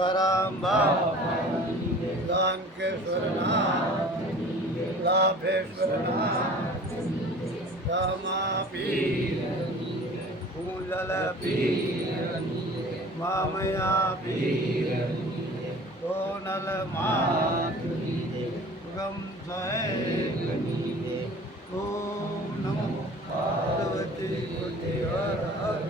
स्वरांबा दानकेश्वरनाथ लाभेश्वरनाथ रमापीर फूललपीर मामयापीर सोनलमात गम ओम नमो Parvati हर हर